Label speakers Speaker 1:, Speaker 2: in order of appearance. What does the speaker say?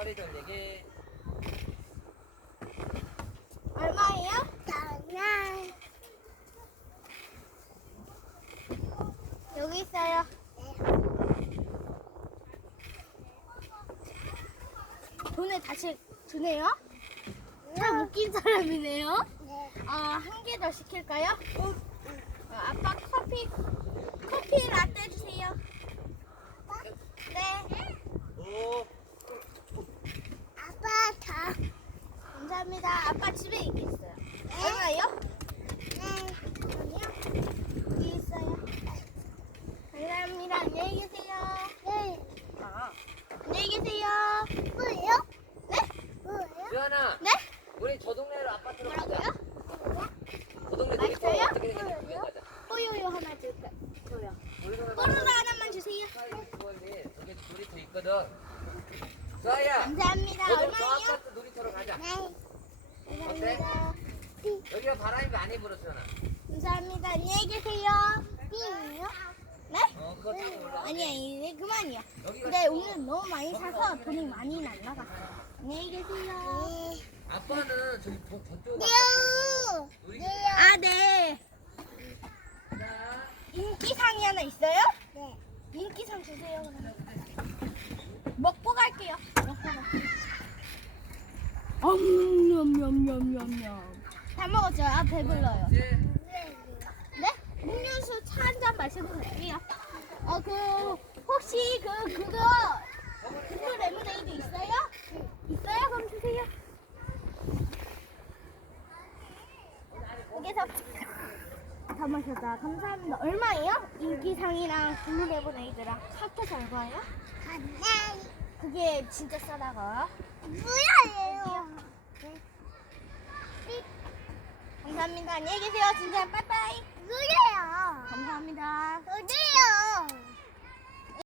Speaker 1: 소리 좀 얘기해.
Speaker 2: 얼마예요?
Speaker 3: 장난.
Speaker 2: 여기 있어요. 돈을 다시 주네요? 참 웃긴 사람이네요.
Speaker 3: 네.
Speaker 2: 한 개 더 시킬까요? 아빠 커피 라떼 주세요. 네.
Speaker 1: 오.
Speaker 3: 아빠 다.
Speaker 2: 감사합니다. 아빠 집에 이게 있어요. 얼마요?
Speaker 3: 네.
Speaker 2: 아니요. 여기 있어요. 감사합니다. 안녕히 계세요.
Speaker 3: 네.
Speaker 2: 안녕히 계세요.
Speaker 3: 뭐예요?
Speaker 2: 네?
Speaker 3: 뭐예요?
Speaker 1: 주연아.
Speaker 2: 네?
Speaker 1: 우리 저 동네로 아파트로 가자.
Speaker 2: 뭐라고요?
Speaker 1: 저 동네 놀이터
Speaker 2: 맛있어요?
Speaker 1: 어떻게 생겼는지 구경 가자.
Speaker 2: 뽀요요 하나 줄까요? 줘요.
Speaker 1: 놀이터에
Speaker 2: 뽀로로
Speaker 1: 가면
Speaker 2: 하나만 주세요.
Speaker 1: 저기 놀이터 있거든. 수아야.
Speaker 2: 감사합니다.
Speaker 1: 저도 저
Speaker 2: 얼마예요?
Speaker 1: 아파트 놀이터로 가자.
Speaker 3: 네.
Speaker 2: 감사합니다.
Speaker 1: 여기가 바람이 많이 불어, 수연아.
Speaker 2: 감사합니다. 안녕히 계세요.
Speaker 3: 삐요?
Speaker 2: 네?
Speaker 1: 그거 타고 올라가.
Speaker 2: 아니야, 그만이요.
Speaker 1: 여기가
Speaker 2: 근데 오늘 너무 많이 사서 돈이 많이 날라갔어요. 안녕히 계세요.
Speaker 1: 아빠는 저기 저쪽
Speaker 3: 네.
Speaker 1: 아파트 놀이터.
Speaker 2: 아, 네.
Speaker 1: 자,
Speaker 2: 인기상이 하나 있어요?
Speaker 3: 네.
Speaker 2: 인기상 주세요. 그러면. 먹고 갈게요. 먹고 갈게요. 엄냠냠냠냠냠. 다 먹었죠? 아, 배불러요.
Speaker 1: 이제
Speaker 2: 네? 음료수 차 한 잔 마시고 갈게요. 혹시 그거 블루 레모네이드 있어요? 있어요? 그럼 주세요. 여기서 다 마셨다. 감사합니다. 얼마예요? 인기상이랑 블루 레모네이드랑 합쳐서 얼마예요?
Speaker 3: 장난.
Speaker 2: 그게 진짜 싸다가.
Speaker 3: 뭐야예요?
Speaker 2: 감사합니다. 안녕히 계세요. 진짜 빠이빠이.
Speaker 3: 뭐예요?
Speaker 2: 감사합니다.
Speaker 3: 어디요?